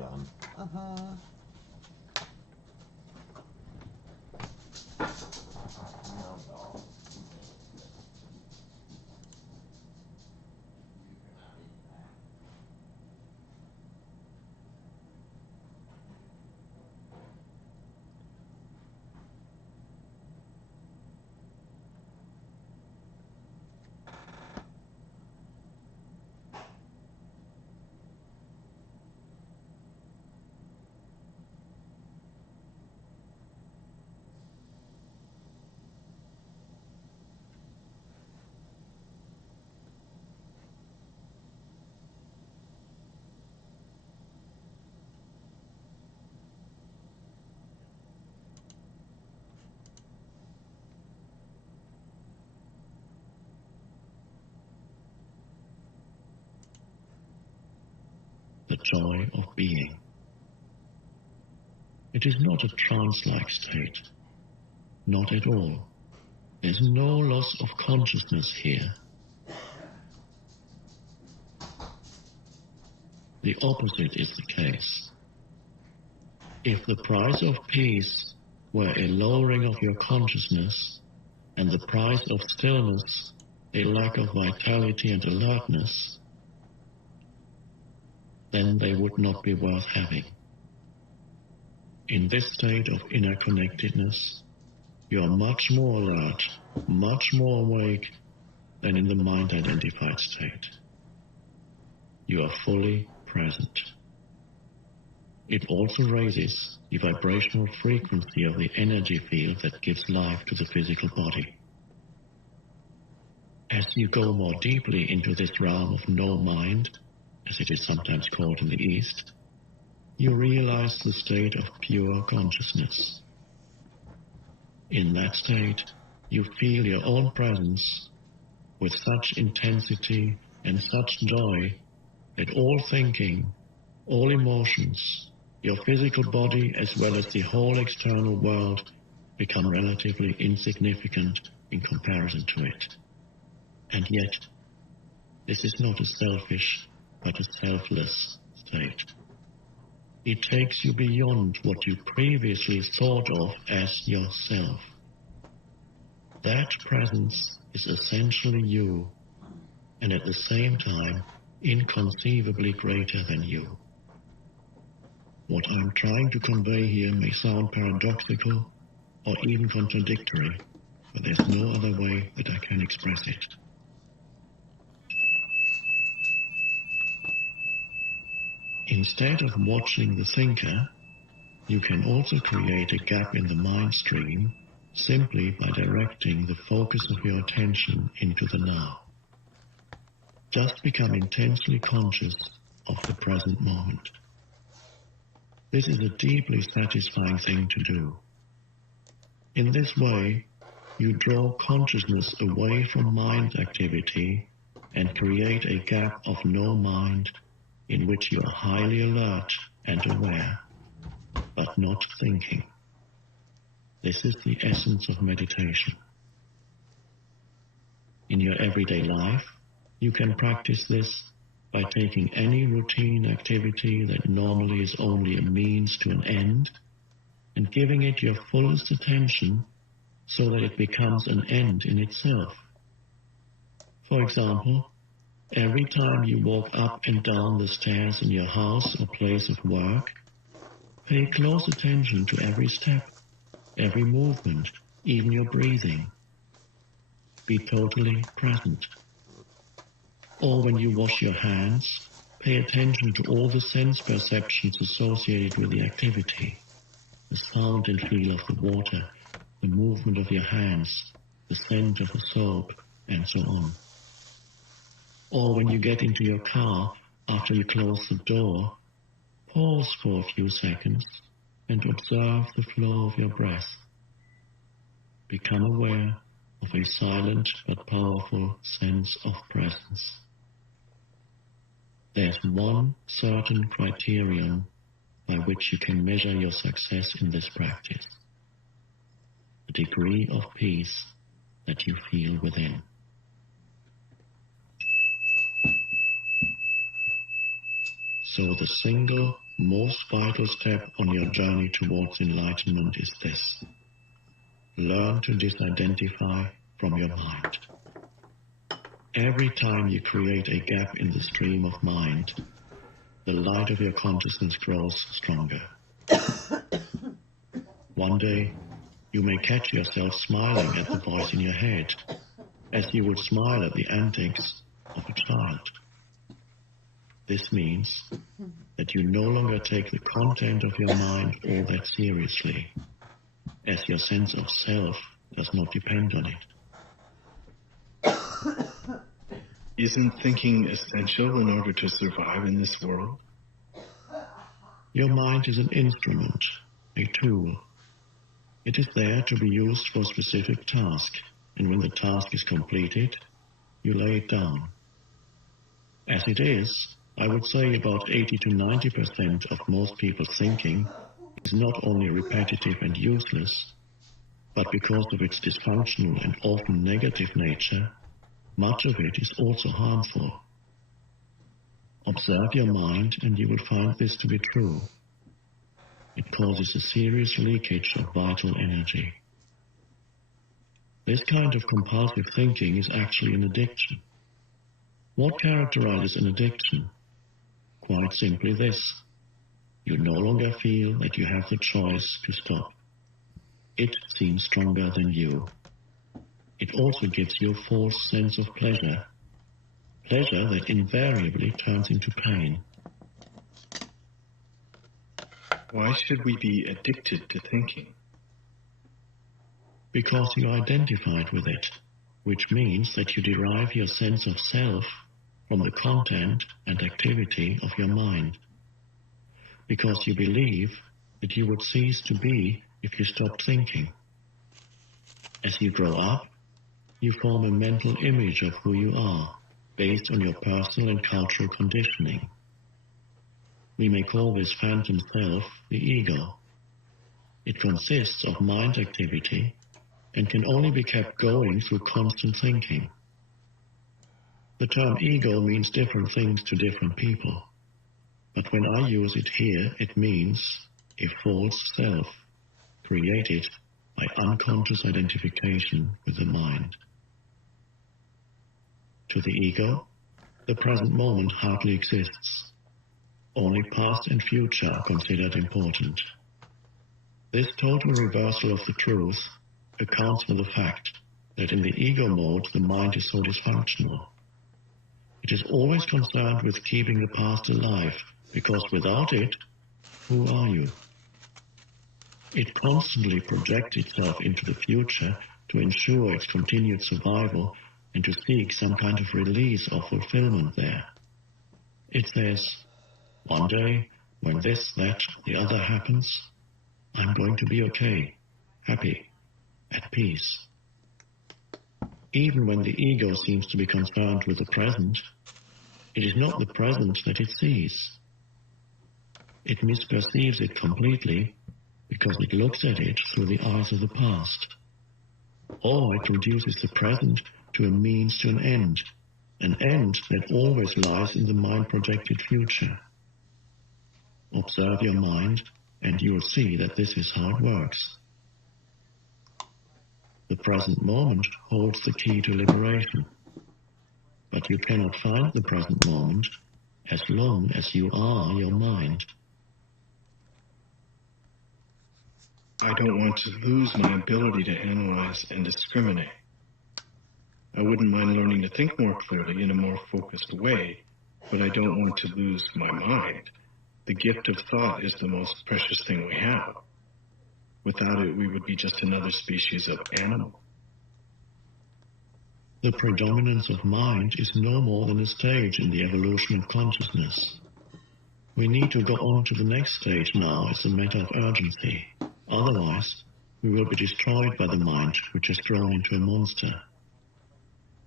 done. The joy of being. It is not a trance-like state. Not at all. There's no loss of consciousness here. The opposite is the case. If the price of peace were a lowering of your consciousness, and the price of stillness a lack of vitality and alertness, then they would not be worth having. In this state of inner connectedness, you are much more alert, much more awake than in the mind-identified state. You are fully present. It also raises the vibrational frequency of the energy field that gives life to the physical body. As you go more deeply into this realm of no mind, as it is sometimes called in the East, you realize the state of pure consciousness. In that state, you feel your own presence with such intensity and such joy that all thinking, all emotions, your physical body as well as the whole external world become relatively insignificant in comparison to it. And yet, this is not a selfish but a selfless state. It takes you beyond what you previously thought of as yourself. That presence is essentially you, and at the same time inconceivably greater than you. What I'm trying to convey here may sound paradoxical or even contradictory, but there's no other way that I can express it. Instead of watching the thinker, you can also create a gap in the mind stream simply by directing the focus of your attention into the now. Just become intensely conscious of the present moment. This is a deeply satisfying thing to do. In this way, you draw consciousness away from mind activity and create a gap of no mind in which you are highly alert and aware, but not thinking. This is the essence of meditation. In your everyday life, you can practice this by taking any routine activity that normally is only a means to an end and giving it your fullest attention so that it becomes an end in itself. For example, every time you walk up and down the stairs in your house or place of work, pay close attention to every step, every movement, even your breathing. Be totally present. Or when you wash your hands, pay attention to all the sense perceptions associated with the activity, the sound and feel of the water, the movement of your hands, the scent of the soap, and so on. Or when you get into your car after you close the door, pause for a few seconds and observe the flow of your breath. Become aware of a silent but powerful sense of presence. There's one certain criterion by which you can measure your success in this practice: the degree of peace that you feel within. So the single most vital step on your journey towards enlightenment is this. Learn to disidentify from your mind. Every time you create a gap in the stream of mind, the light of your consciousness grows stronger. One day, you may catch yourself smiling at the voice in your head, as you would smile at the antics of a child. This means that you no longer take the content of your mind all that seriously, as your sense of self does not depend on it. Isn't thinking essential in order to survive in this world? Your mind is an instrument, a tool. It is there to be used for a specific task, and when the task is completed, you lay it down. As it is, I would say about 80 to 90% of most people's thinking is not only repetitive and useless, but because of its dysfunctional and often negative nature, much of it is also harmful. Observe your mind and you will find this to be true. It causes a serious leakage of vital energy. This kind of compulsive thinking is actually an addiction. What characterizes an addiction? Quite simply this. You no longer feel that you have the choice to stop. It seems stronger than you. It also gives you a false sense of pleasure. Pleasure that invariably turns into pain. Why should we be addicted to thinking? Because you identified with it, which means that you derive your sense of self from the content and activity of your mind. Because you believe that you would cease to be if you stopped thinking. As you grow up, you form a mental image of who you are, based on your personal and cultural conditioning. We may call this phantom self the ego. It consists of mind activity and can only be kept going through constant thinking. The term ego means different things to different people, but when I use it here, it means a false self created by unconscious identification with the mind. To the ego, the present moment hardly exists. Only past and future are considered important. This total reversal of the truth accounts for the fact that in the ego mode the mind is so dysfunctional. It is always concerned with keeping the past alive, because without it, who are you? It constantly projects itself into the future to ensure its continued survival and to seek some kind of release or fulfillment there. It says, one day, when this, that, the other happens, I'm going to be okay, happy, at peace. Even when the ego seems to be concerned with the present, it is not the present that it sees. It misperceives it completely because it looks at it through the eyes of the past. Or it reduces the present to a means to an end that always lies in the mind-projected future. Observe your mind, and you will see that this is how it works. The present moment holds the key to liberation, but you cannot find the present moment as long as you are your mind. I don't want to lose my ability to analyze and discriminate. I wouldn't mind learning to think more clearly in a more focused way, but I don't want to lose my mind. The gift of thought is the most precious thing we have. Without it, we would be just another species of animal. The predominance of mind is no more than a stage in the evolution of consciousness. We need to go on to the next stage now as a matter of urgency. Otherwise, we will be destroyed by the mind, which has grown into a monster.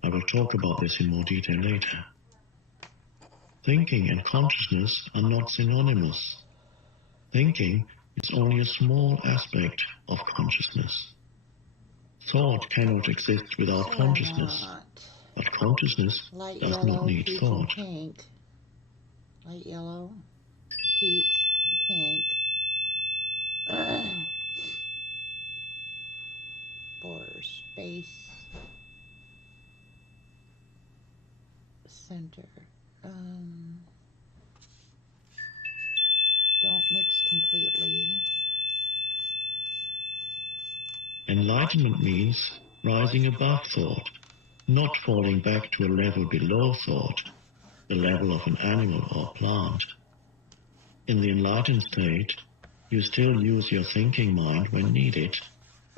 I will talk about this in more detail later. Thinking and consciousness are not synonymous. Thinking is only a small aspect of consciousness. Thought cannot exist without consciousness, but consciousness does not need thought. Pink. Light yellow, peach, pink border space center. Don't mix completely. Enlightenment means rising above thought, not falling back to a level below thought, the level of an animal or plant. In the enlightened state, you still use your thinking mind when needed,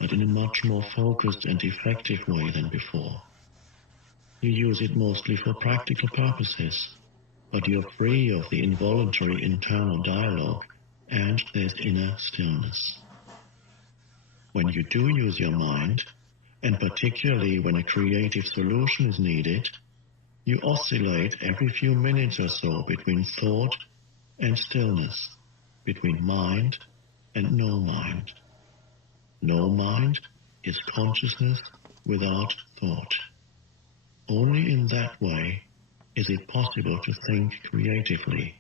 but in a much more focused and effective way than before. You use it mostly for practical purposes, but you're free of the involuntary internal dialogue, and there's inner stillness. When you do use your mind, and particularly when a creative solution is needed, you oscillate every few minutes or so between thought and stillness, between mind and no mind. No mind is consciousness without thought. Only in that way is it possible to think creatively,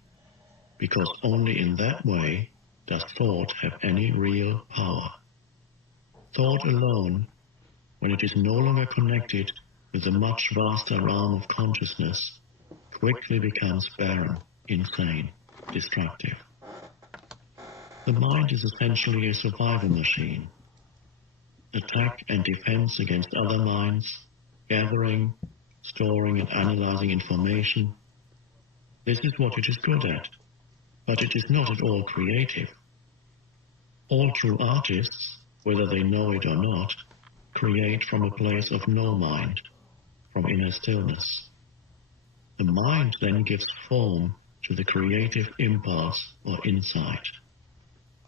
because only in that way does thought have any real power. Thought alone, when it is no longer connected with the much vaster realm of consciousness, quickly becomes barren, insane, destructive. The mind is essentially a survival machine. Attack and defense against other minds, gathering, storing and analyzing information. This is what it is good at, but it is not at all creative. All true artists, whether they know it or not, create from a place of no mind, from inner stillness. The mind then gives form to the creative impulse or insight.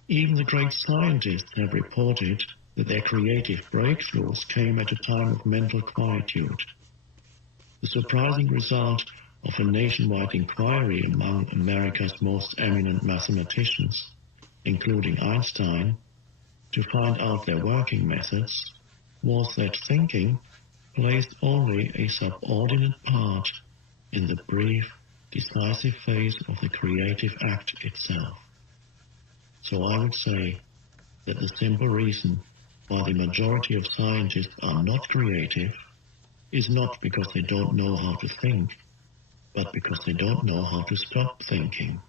Even the great scientists have reported that their creative breakthroughs came at a time of mental quietude. The surprising result of a nationwide inquiry among America's most eminent mathematicians, including Einstein, to find out their working methods, was that thinking plays only a subordinate part in the brief, decisive phase of the creative act itself. So I would say that the simple reason why the majority of scientists are not creative is not because they don't know how to think, but because they don't know how to stop thinking.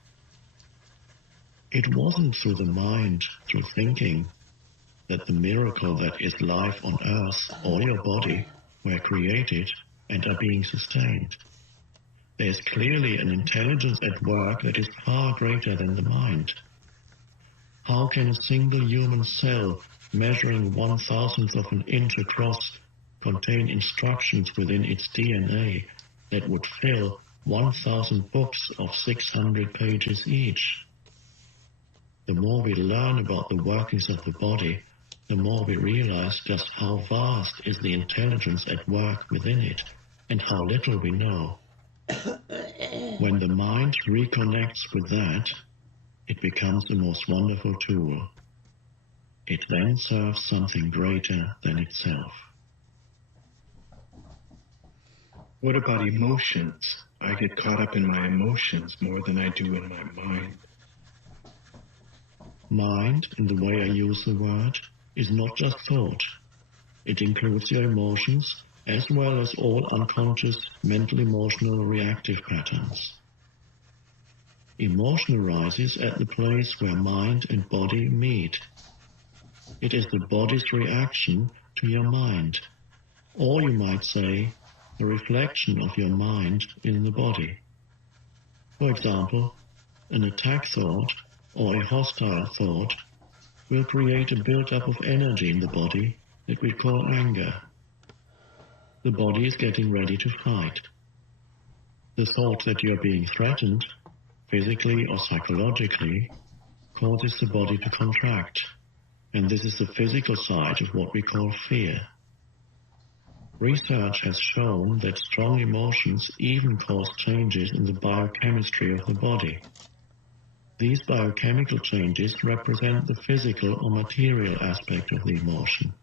It wasn't through the mind, through thinking, that the miracle that is life on earth or your body were created and are being sustained. There is clearly an intelligence at work that is far greater than the mind. How can a single human cell measuring 1/1000th of an inch across contain instructions within its DNA that would fill 1,000 books of 600 pages each? The more we learn about the workings of the body, the more we realize just how vast is the intelligence at work within it, and how little we know. When the mind reconnects with that, it becomes the most wonderful tool. It then serves something greater than itself. What about emotions? I get caught up in my emotions more than I do in my mind. Mind, in the way I use the word, is not just thought. It includes your emotions as well as all unconscious mental emotional reactive patterns. Emotion arises at the place where mind and body meet. It is the body's reaction to your mind, or you might say, the reflection of your mind in the body. For example, an attack thought or a hostile thought will create a build-up of energy in the body that we call anger. The body is getting ready to fight. The thought that you are being threatened, physically or psychologically, causes the body to contract, and this is the physical side of what we call fear. Research has shown that strong emotions even cause changes in the biochemistry of the body. These biochemical changes represent the physical or material aspect of the emotion.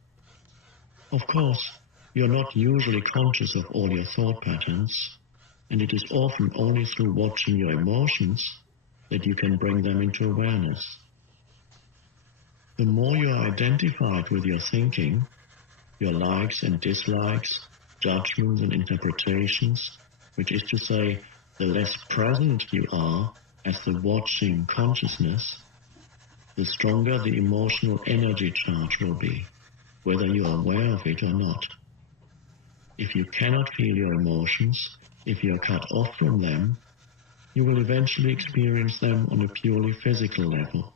Of course, you're not usually conscious of all your thought patterns, and it is often only through watching your emotions that you can bring them into awareness. The more you are identified with your thinking, your likes and dislikes, judgments and interpretations, which is to say, the less present you are as the watching consciousness, the stronger the emotional energy charge will be, whether you are aware of it or not. If you cannot feel your emotions, if you are cut off from them, you will eventually experience them on a purely physical level,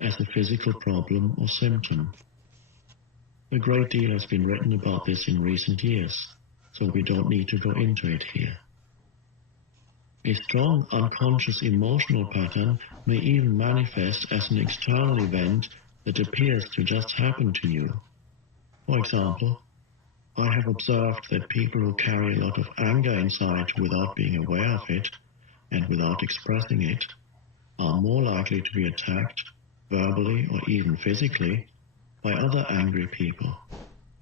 as a physical problem or symptom. A great deal has been written about this in recent years, so we don't need to go into it here. A strong unconscious emotional pattern may even manifest as an external event that appears to just happen to you. For example, I have observed that people who carry a lot of anger inside without being aware of it and without expressing it are more likely to be attacked, verbally or even physically, by other angry people,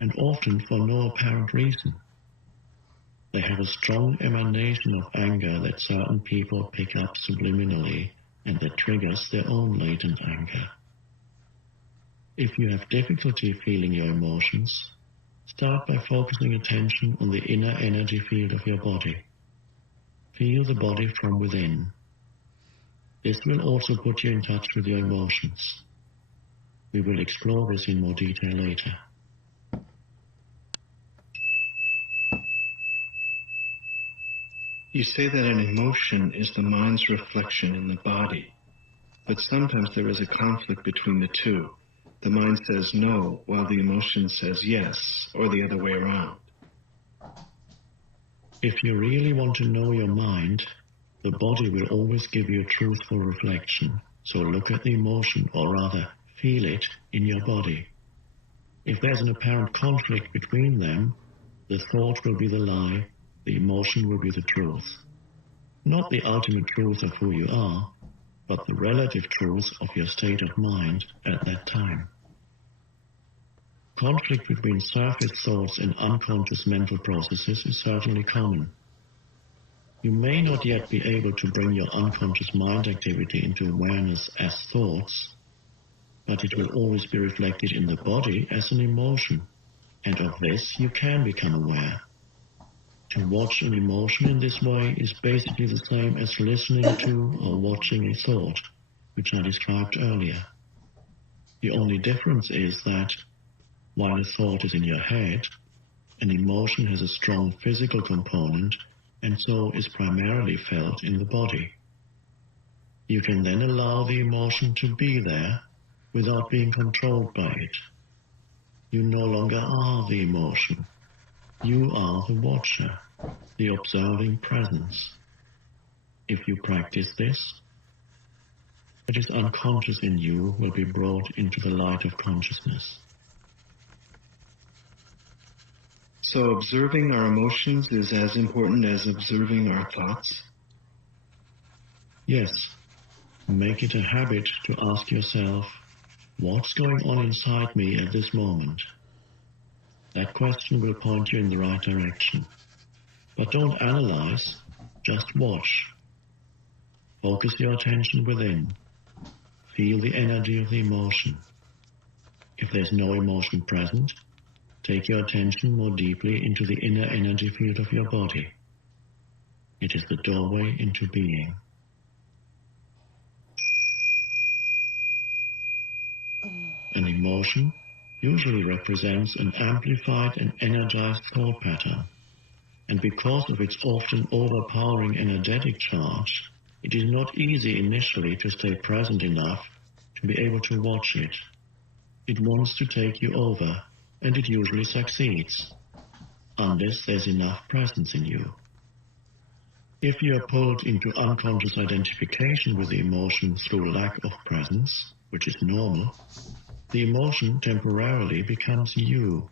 and often for no apparent reason. They have a strong emanation of anger that certain people pick up subliminally and that triggers their own latent anger. If you have difficulty feeling your emotions, start by focusing attention on the inner energy field of your body. Feel the body from within. This will also put you in touch with your emotions. We will explore this in more detail later. You say that an emotion is the mind's reflection in the body, but sometimes there is a conflict between the two. The mind says no, while the emotion says yes, or the other way around. If you really want to know your mind, the body will always give you a truthful reflection. So look at the emotion, or rather, feel it in your body. If there's an apparent conflict between them, the thought will be the lie, the emotion will be the truth. Not the ultimate truth of who you are, but the relative truth of your state of mind at that time. Conflict between surface thoughts and unconscious mental processes is certainly common. You may not yet be able to bring your unconscious mind activity into awareness as thoughts, but it will always be reflected in the body as an emotion, and of this you can become aware. To watch an emotion in this way is basically the same as listening to or watching a thought, which I described earlier. The only difference is that, while a thought is in your head, an emotion has a strong physical component and so is primarily felt in the body. You can then allow the emotion to be there without being controlled by it. You no longer are the emotion. You are the watcher, the observing presence. If you practice this, what is unconscious in you will be brought into the light of consciousness. So observing our emotions is as important as observing our thoughts? Yes. Make it a habit to ask yourself, what's going on inside me at this moment? That question will point you in the right direction. But don't analyze, just watch. Focus your attention within. Feel the energy of the emotion. If there's no emotion present, take your attention more deeply into the inner energy field of your body. It is the doorway into being. An emotion usually represents an amplified and energized thought pattern, and because of its often overpowering energetic charge, it is not easy initially to stay present enough to be able to watch it. It wants to take you over, and it usually succeeds, unless there's enough presence in you. If you are pulled into unconscious identification with the emotion through lack of presence, which is normal, the emotion temporarily becomes you.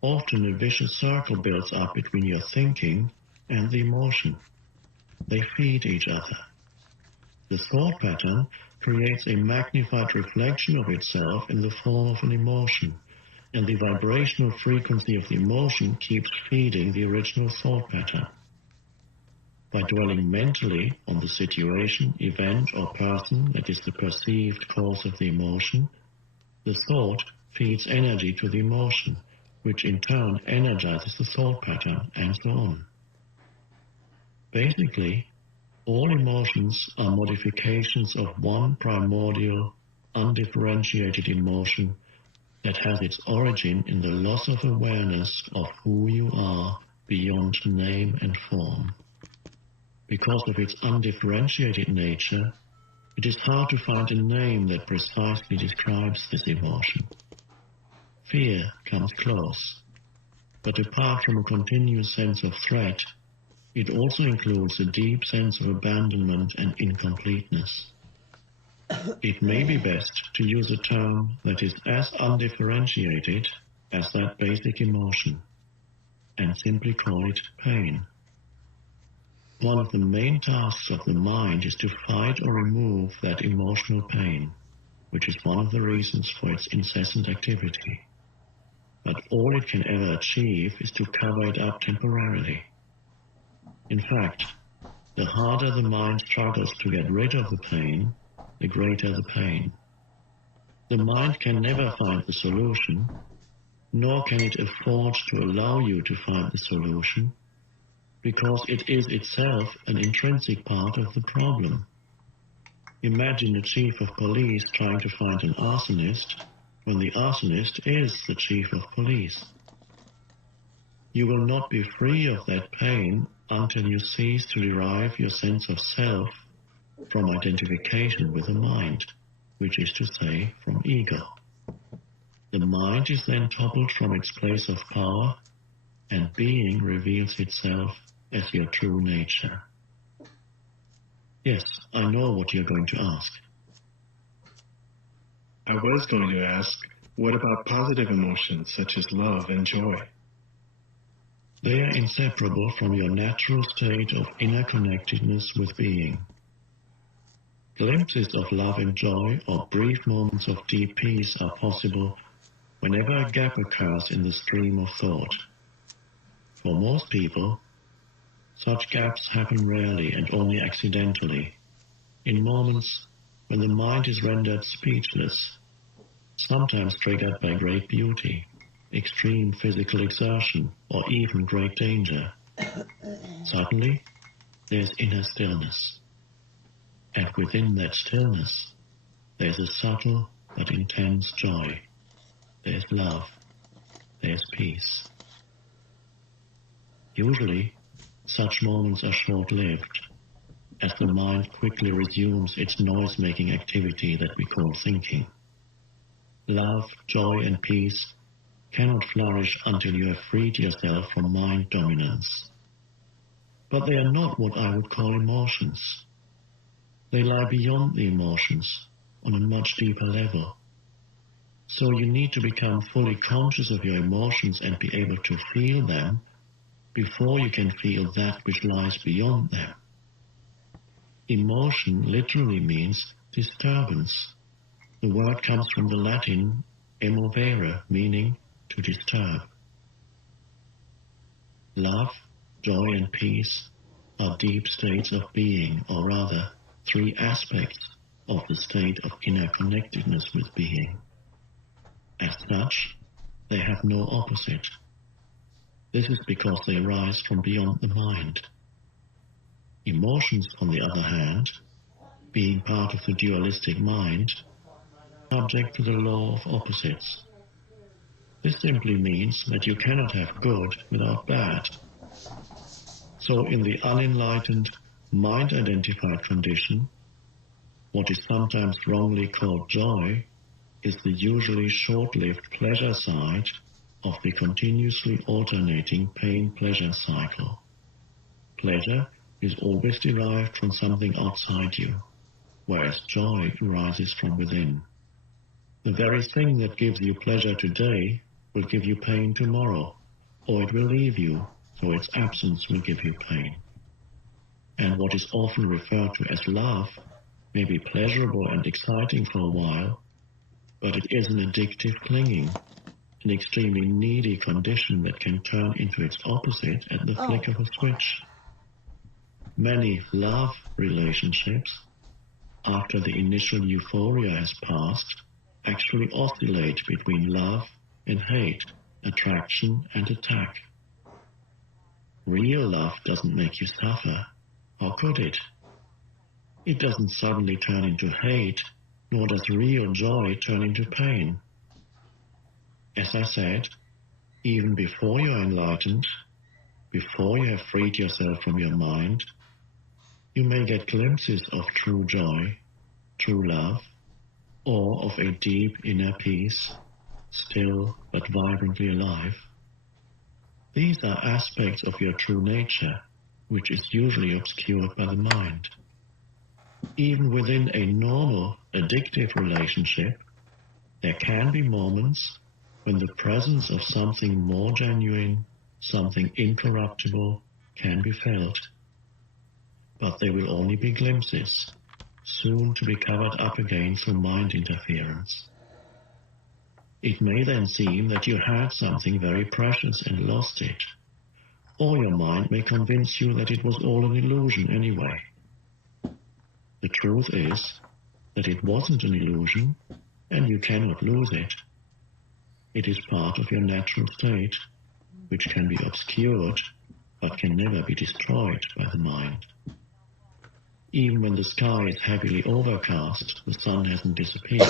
Often a vicious circle builds up between your thinking and the emotion. They feed each other. The thought pattern creates a magnified reflection of itself in the form of an emotion, and the vibrational frequency of the emotion keeps feeding the original thought pattern. by dwelling mentally on the situation, event, or person that is the perceived cause of the emotion, the thought feeds energy to the emotion, which in turn energizes the thought pattern, and so on. Basically, all emotions are modifications of one primordial, undifferentiated emotion that has its origin in the loss of awareness of who you are beyond name and form. Because of its undifferentiated nature, it is hard to find a name that precisely describes this emotion. Fear comes close, but apart from a continuous sense of threat, it also includes a deep sense of abandonment and incompleteness. It may be best to use a term that is as undifferentiated as that basic emotion, and simply call it pain. One of the main tasks of the mind is to fight or remove that emotional pain, which is one of the reasons for its incessant activity. But all it can ever achieve is to cover it up temporarily. In fact, the harder the mind struggles to get rid of the pain, the greater the pain. The mind can never find the solution, nor can it afford to allow you to find the solution, because it is itself an intrinsic part of the problem. Imagine the chief of police trying to find an arsonist when the arsonist is the chief of police. You will not be free of that pain until you cease to derive your sense of self from identification with the mind, which is to say, from ego. The mind is then toppled from its place of power, and being reveals itself as your true nature. Yes, I know what you're going to ask. I was going to ask, what about positive emotions such as love and joy? They are inseparable from your natural state of inner connectedness with being. Glimpses of love and joy or brief moments of deep peace are possible whenever a gap occurs in the stream of thought. For most people, such gaps happen rarely and only accidentally, in moments when the mind is rendered speechless, sometimes triggered by great beauty, extreme physical exertion, or even great danger. Suddenly, there's inner stillness. And within that stillness, there's a subtle but intense joy. There's love. There's peace. Usually, such moments are short-lived, as the mind quickly resumes its noise-making activity that we call thinking. Love, joy, and peace cannot flourish until you have freed yourself from mind dominance. But they are not what I would call emotions. They lie beyond the emotions, on a much deeper level. So you need to become fully conscious of your emotions and be able to feel them before you can feel that which lies beyond them. Emotion literally means disturbance. The word comes from the Latin emovere, meaning to disturb. Love, joy, and peace are deep states of being, or rather, three aspects of the state of inner connectedness with being. As such, they have no opposite. This is because they arise from beyond the mind. Emotions, on the other hand, being part of the dualistic mind, are subject to the law of opposites. This simply means that you cannot have good without bad. So in the unenlightened, mind-identified condition, what is sometimes wrongly called joy is the usually short-lived pleasure side of the continuously alternating pain-pleasure cycle. Pleasure is always derived from something outside you, whereas joy arises from within. The very thing that gives you pleasure today will give you pain tomorrow, or it will leave you, so its absence will give you pain. And what is often referred to as love may be pleasurable and exciting for a while, but it is an addictive clinging, an extremely needy condition that can turn into its opposite at the flick of a switch. Many love relationships, after the initial euphoria has passed, actually oscillate between love and hate, attraction and attack. Real love doesn't make you suffer. How could it? It doesn't suddenly turn into hate, nor does real joy turn into pain. As I said, even before you are enlightened, before you have freed yourself from your mind, you may get glimpses of true joy, true love, or of a deep inner peace, still but vibrantly alive. These are aspects of your true nature, which is usually obscured by the mind. Even within a normal, addictive relationship, there can be moments when the presence of something more genuine, something incorruptible, can be felt. But they will only be glimpses, soon to be covered up again through mind interference. It may then seem that you had something very precious and lost it, or your mind may convince you that it was all an illusion anyway. The truth is that it wasn't an illusion, and you cannot lose it. It is part of your natural state, which can be obscured, but can never be destroyed by the mind. Even when the sky is heavily overcast, the sun hasn't disappeared.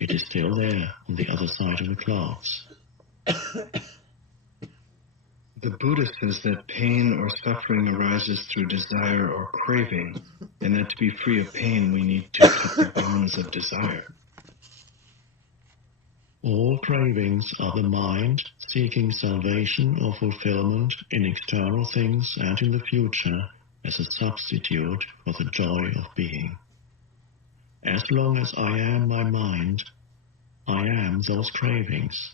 It is still there on the other side of the clouds. The Buddha says that pain or suffering arises through desire or craving, and that to be free of pain we need to cut the bonds of desire. All cravings are the mind seeking salvation or fulfillment in external things and in the future as a substitute for the joy of being. As long as I am my mind, I am those cravings,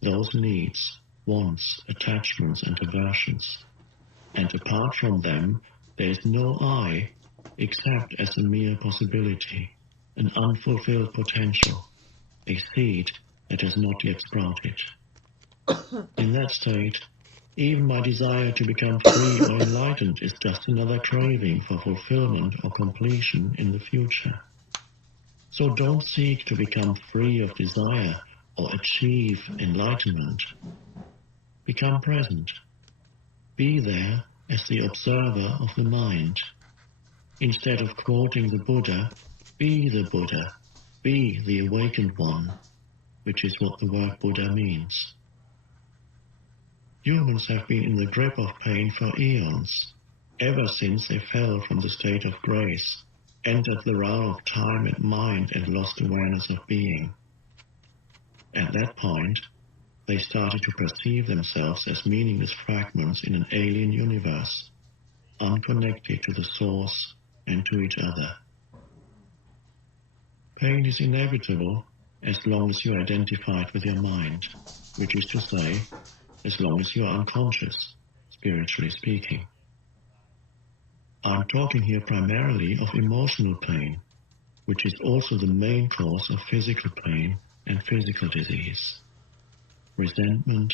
those needs, wants, attachments, and aversions. And apart from them, there is no I, except as a mere possibility, an unfulfilled potential, a seed that has not yet sprouted. In that state, even my desire to become free or enlightened is just another craving for fulfillment or completion in the future. So don't seek to become free of desire or achieve enlightenment. Become present. Be there as the observer of the mind. Instead of quoting the Buddha, be the Buddha, be the awakened one, which is what the word Buddha means. Humans have been in the grip of pain for eons, ever since they fell from the state of grace, entered the realm of time and mind and lost awareness of being. At that point, they started to perceive themselves as meaningless fragments in an alien universe, unconnected to the source and to each other. Pain is inevitable as long as you are identified with your mind, which is to say, as long as you are unconscious, spiritually speaking. I'm talking here primarily of emotional pain, which is also the main cause of physical pain and physical disease. Resentment,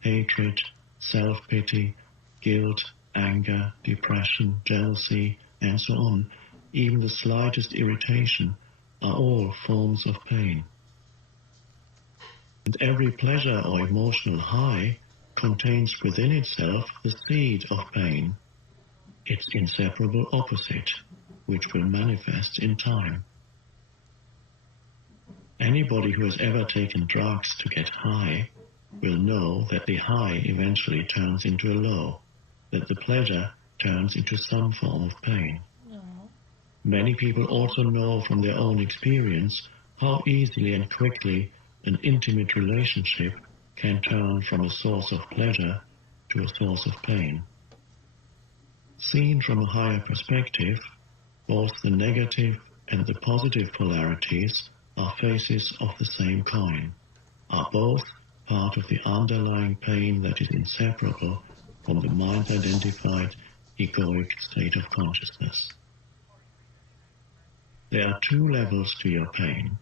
hatred, self-pity, guilt, anger, depression, jealousy, and so on, even the slightest irritation, are all forms of pain. And every pleasure or emotional high contains within itself the seed of pain, its inseparable opposite, which will manifest in time. Anybody who has ever taken drugs to get high will know that the high eventually turns into a low, that the pleasure turns into some form of pain. No. Many people also know from their own experience how easily and quickly an intimate relationship can turn from a source of pleasure to a source of pain. Seen from a higher perspective, both the negative and the positive polarities are faces of the same coin, are both part of the underlying pain that is inseparable from the mind-identified egoic state of consciousness. There are two levels to your pain: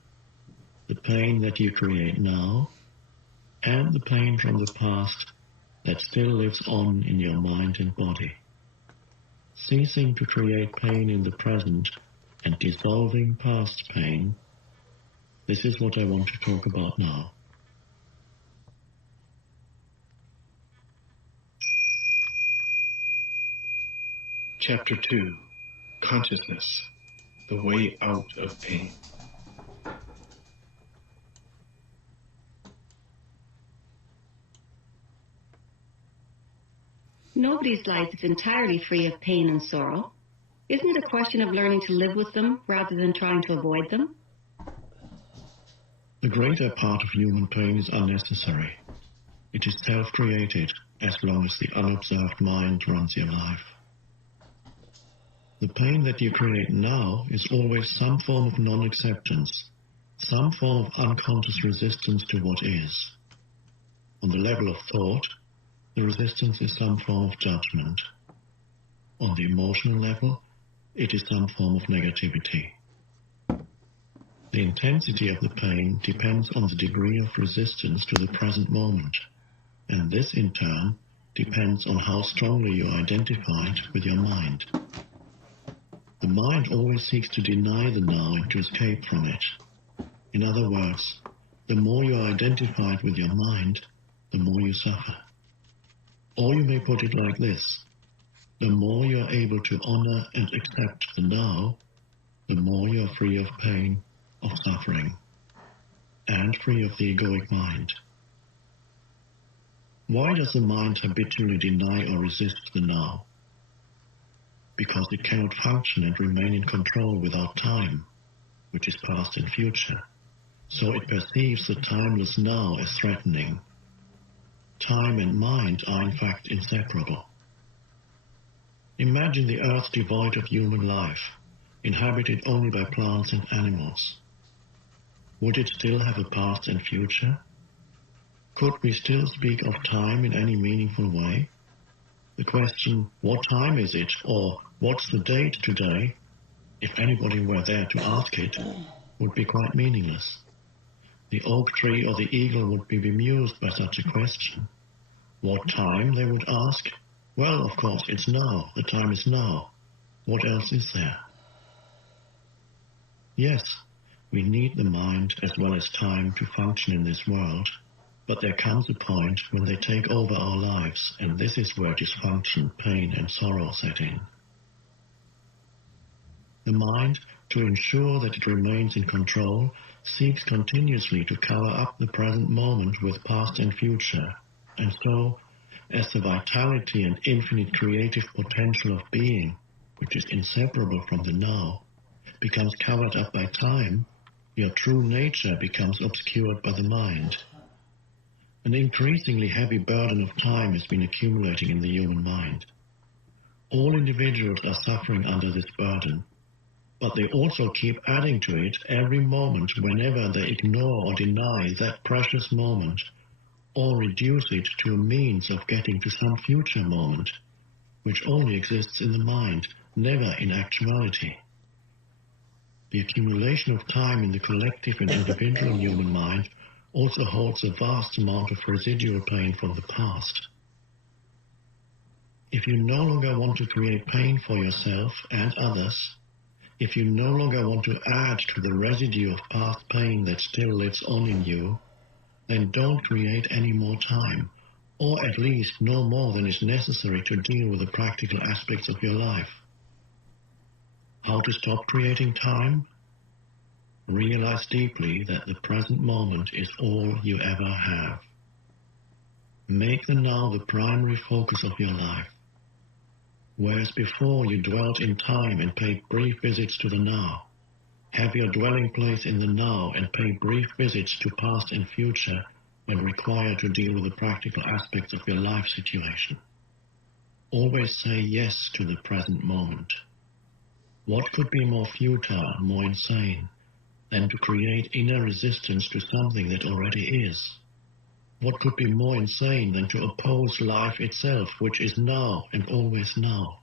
the pain that you create now, and the pain from the past that still lives on in your mind and body. ceasing to create pain in the present and dissolving past pain, this is what I want to talk about now. Chapter 2, Consciousness, the Way Out of Pain. Nobody's life is entirely free of pain and sorrow. Isn't it a question of learning to live with them rather than trying to avoid them? The greater part of human pain is unnecessary. It is self-created as long as the unobserved mind runs your life. The pain that you create now is always some form of non-acceptance, some form of unconscious resistance to what is. On the level of thought, the resistance is some form of judgment. On the emotional level, it is some form of negativity. The intensity of the pain depends on the degree of resistance to the present moment, and this in turn depends on how strongly you are identified with your mind. The mind always seeks to deny the now and to escape from it. In other words, the more you are identified with your mind, the more you suffer. Or you may put it like this: the more you are able to honor and accept the now, the more you are free of pain, of suffering, and free of the egoic mind. Why does the mind habitually deny or resist the now? Because it cannot function and remain in control without time, which is past and future. So it perceives the timeless now as threatening. Time and mind are in fact inseparable. Imagine the earth devoid of human life, inhabited only by plants and animals. Would it still have a past and future? Could we still speak of time in any meaningful way? The question, what time is it, or what's the date today, if anybody were there to ask it, would be quite meaningless. The oak tree or the eagle would be bemused by such a question. What time, they would ask? Well, of course, it's now. The time is now. What else is there? Yes, we need the mind as well as time to function in this world, but there comes a point when they take over our lives, and this is where dysfunction, pain, and sorrow set in. The mind, to ensure that it remains in control, seeks continuously to cover up the present moment with past and future, and so, as the vitality and infinite creative potential of being, which is inseparable from the now, becomes covered up by time, your true nature becomes obscured by the mind. An increasingly heavy burden of time has been accumulating in the human mind. All individuals are suffering under this burden, but they also keep adding to it every moment whenever they ignore or deny that precious moment, or reduce it to a means of getting to some future moment, which only exists in the mind, never in actuality. The accumulation of time in the collective and individual human mind also holds a vast amount of residual pain from the past. If you no longer want to create pain for yourself and others, if you no longer want to add to the residue of past pain that still lives on in you, then don't create any more time, or at least no more than is necessary to deal with the practical aspects of your life. How to stop creating time? Realize deeply that the present moment is all you ever have. Make the now the primary focus of your life. Whereas before you dwelt in time and paid brief visits to the now, have your dwelling place in the now and pay brief visits to past and future when required to deal with the practical aspects of your life situation. Always say yes to the present moment. What could be more futile, more insane, than to create inner resistance to something that already is? What could be more insane than to oppose life itself, which is now and always now?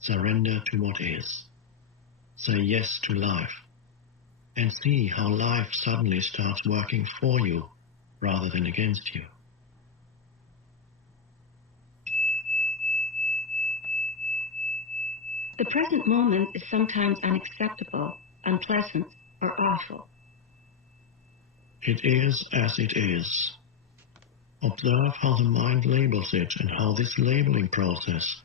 Surrender to what is. Say yes to life, and see how life suddenly starts working for you rather than against you. The present moment is sometimes unacceptable, unpleasant, or awful. It is as it is. Observe how the mind labels it and how this labeling process,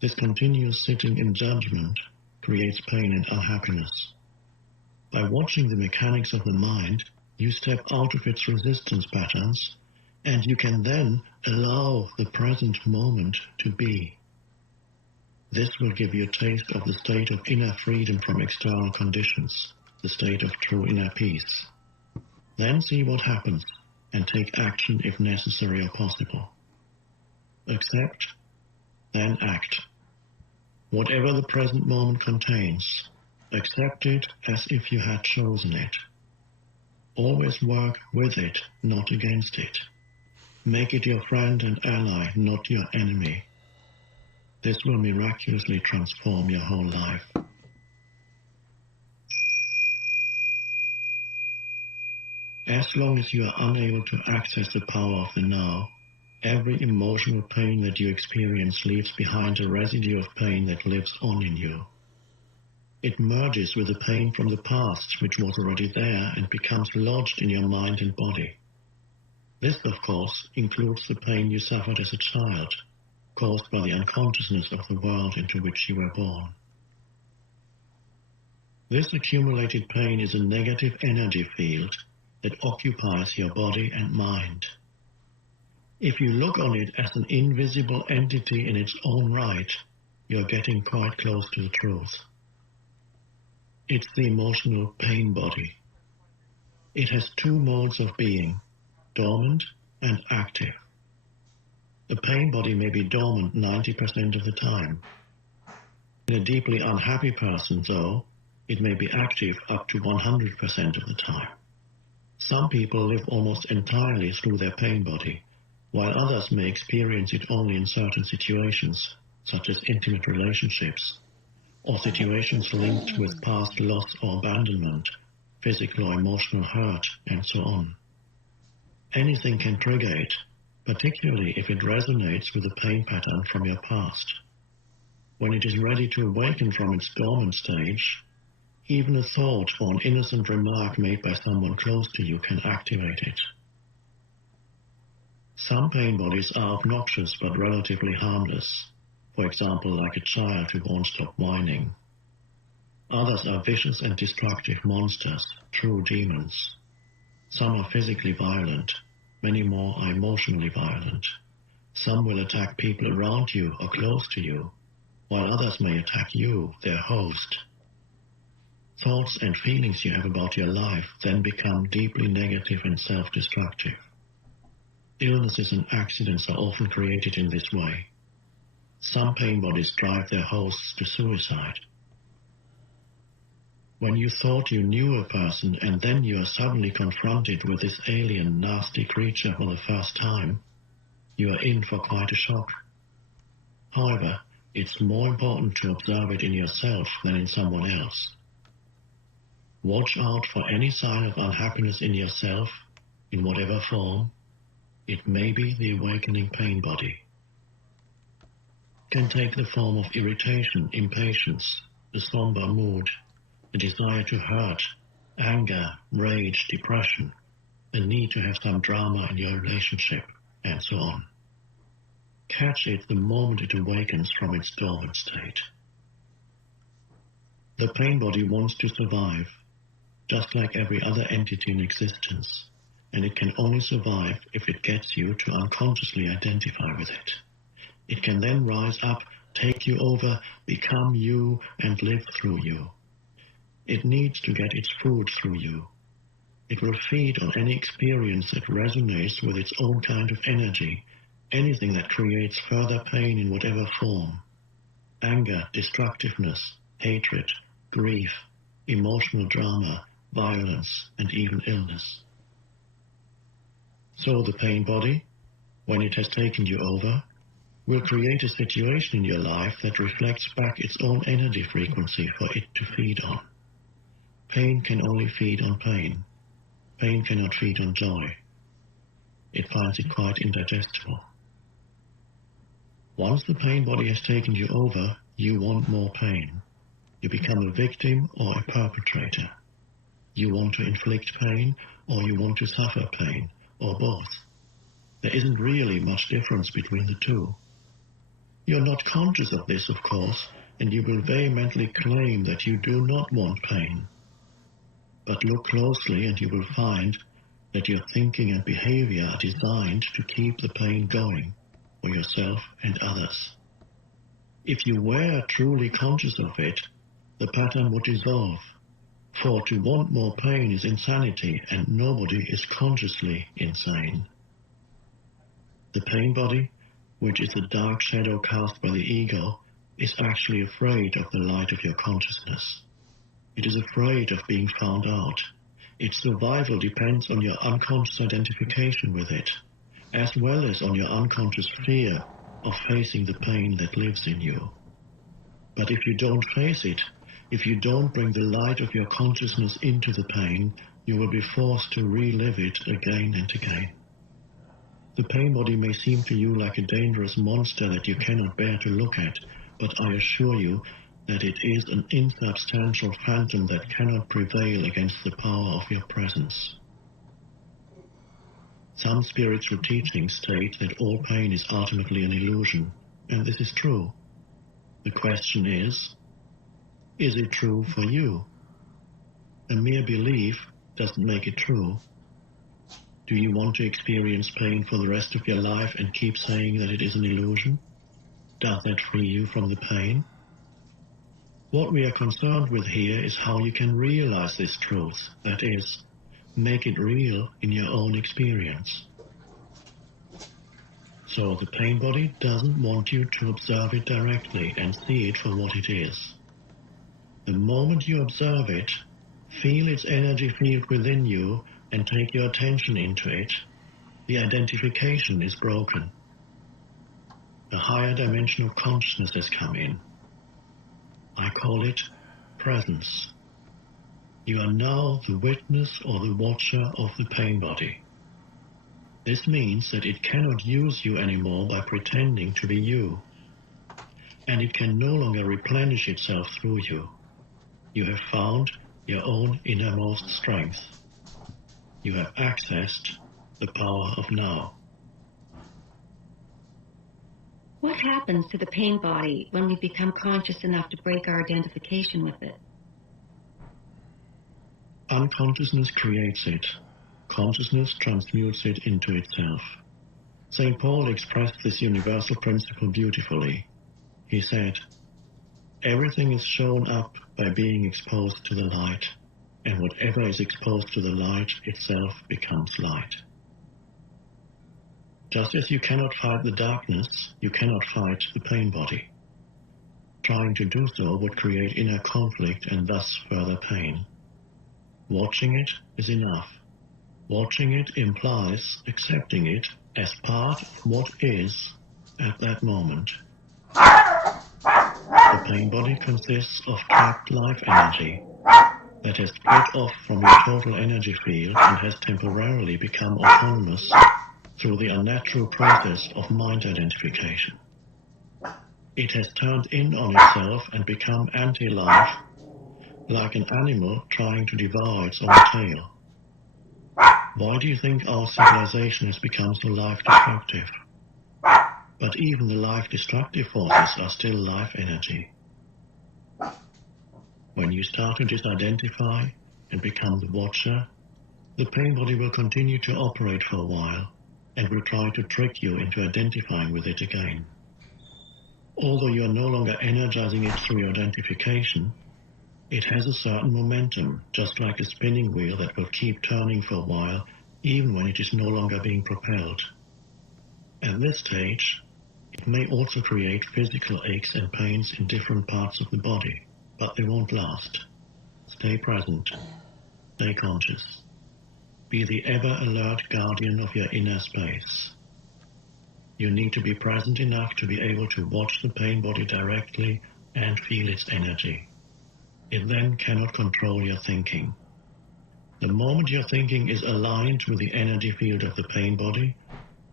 this continuous sitting in judgment, creates pain and unhappiness. By watching the mechanics of the mind, you step out of its resistance patterns, and you can then allow the present moment to be. This will give you a taste of the state of inner freedom from external conditions, the state of true inner peace. Then see what happens, and take action if necessary or possible. Accept, then act. Whatever the present moment contains, accept it as if you had chosen it. Always work with it, not against it. Make it your friend and ally, not your enemy. This will miraculously transform your whole life. As long as you are unable to access the power of the now, every emotional pain that you experience leaves behind a residue of pain that lives on in you. It merges with the pain from the past, which was already there, and becomes lodged in your mind and body. This, of course, includes the pain you suffered as a child, caused by the unconsciousness of the world into which you were born. This accumulated pain is a negative energy field that occupies your body and mind. If you look on it as an invisible entity in its own right, you're getting quite close to the truth. It's the emotional pain body. It has two modes of being, dormant and active. The pain body may be dormant 90% of the time. In a deeply unhappy person, though, it may be active up to 100% of the time. Some people live almost entirely through their pain body, while others may experience it only in certain situations, such as intimate relationships, or situations linked with past loss or abandonment, physical or emotional hurt, and so on. Anything can trigger it, particularly if it resonates with a pain pattern from your past. When it is ready to awaken from its dormant stage, even a thought or an innocent remark made by someone close to you can activate it. Some pain bodies are obnoxious but relatively harmless, for example, like a child who won't stop whining. Others are vicious and destructive monsters, true demons. Some are physically violent, many more are emotionally violent. Some will attack people around you or close to you, while others may attack you, their host. Thoughts and feelings you have about your life then become deeply negative and self-destructive. Illnesses and accidents are often created in this way. Some pain bodies drive their hosts to suicide. When you thought you knew a person and then you are suddenly confronted with this alien, nasty creature for the first time, you are in for quite a shock. However, it's more important to observe it in yourself than in someone else. Watch out for any sign of unhappiness in yourself, in whatever form. It may be the awakening pain body. It can take the form of irritation, impatience, a somber mood, a desire to hurt, anger, rage, depression, a need to have some drama in your relationship, and so on. Catch it the moment it awakens from its dormant state. The pain body wants to survive, just like every other entity in existence, and it can only survive if it gets you to unconsciously identify with it. It can then rise up, take you over, become you, and live through you. It needs to get its food through you. It will feed on any experience that resonates with its own kind of energy, anything that creates further pain in whatever form. Anger, destructiveness, hatred, grief, emotional drama, violence, and even illness. So the pain body, when it has taken you over, will create a situation in your life that reflects back its own energy frequency for it to feed on. Pain can only feed on pain. Pain cannot feed on joy. It finds it quite indigestible. Once the pain body has taken you over, you want more pain. You become a victim or a perpetrator. You want to inflict pain, or you want to suffer pain, or both. There isn't really much difference between the two. You're not conscious of this, of course, and you will vehemently claim that you do not want pain. But look closely and you will find that your thinking and behavior are designed to keep the pain going for yourself and others. If you were truly conscious of it, the pattern would dissolve. For to want more pain is insanity, and nobody is consciously insane. The pain body, which is the dark shadow cast by the ego, is actually afraid of the light of your consciousness. It is afraid of being found out. Its survival depends on your unconscious identification with it, as well as on your unconscious fear of facing the pain that lives in you. But if you don't face it, if you don't bring the light of your consciousness into the pain, you will be forced to relive it again and again. The pain body may seem to you like a dangerous monster that you cannot bear to look at, but I assure you that it is an insubstantial phantom that cannot prevail against the power of your presence. Some spiritual teachings state that all pain is ultimately an illusion, and this is true. The question is it true for you? A mere belief doesn't make it true. Do you want to experience pain for the rest of your life and keep saying that it is an illusion? Does that free you from the pain? What we are concerned with here is how you can realize this truth, that is, make it real in your own experience. So the pain body doesn't want you to observe it directly and see it for what it is. The moment you observe it, feel its energy field within you and take your attention into it, the identification is broken. A higher dimension of consciousness has come in. I call it presence. You are now the witness or the watcher of the pain body. This means that it cannot use you anymore by pretending to be you, and it can no longer replenish itself through you. You have found your own innermost strength. You have accessed the power of now. What happens to the pain body when we become conscious enough to break our identification with it? Unconsciousness creates it. Consciousness transmutes it into itself. St. Paul expressed this universal principle beautifully. He said, "Everything is shown up by being exposed to the light, and whatever is exposed to the light itself becomes light." Just as you cannot fight the darkness, you cannot fight the pain body. Trying to do so would create inner conflict and thus further pain. Watching it is enough. Watching it implies accepting it as part of what is at that moment. The pain body consists of trapped life energy that has split off from your total energy field and has temporarily become autonomous through the unnatural process of mind identification. It has turned in on itself and become anti-life, like an animal trying to devour its own tail. Why do you think our civilization has become so life-destructive? But even the life-destructive forces are still life energy. When you start to disidentify and become the watcher, the pain body will continue to operate for a while and will try to trick you into identifying with it again. Although you are no longer energizing it through your identification, it has a certain momentum, just like a spinning wheel that will keep turning for a while, even when it is no longer being propelled. At this stage, it may also create physical aches and pains in different parts of the body, but they won't last. Stay present. Stay conscious. Be the ever-alert guardian of your inner space. You need to be present enough to be able to watch the pain body directly and feel its energy. It then cannot control your thinking. The moment your thinking is aligned with the energy field of the pain body,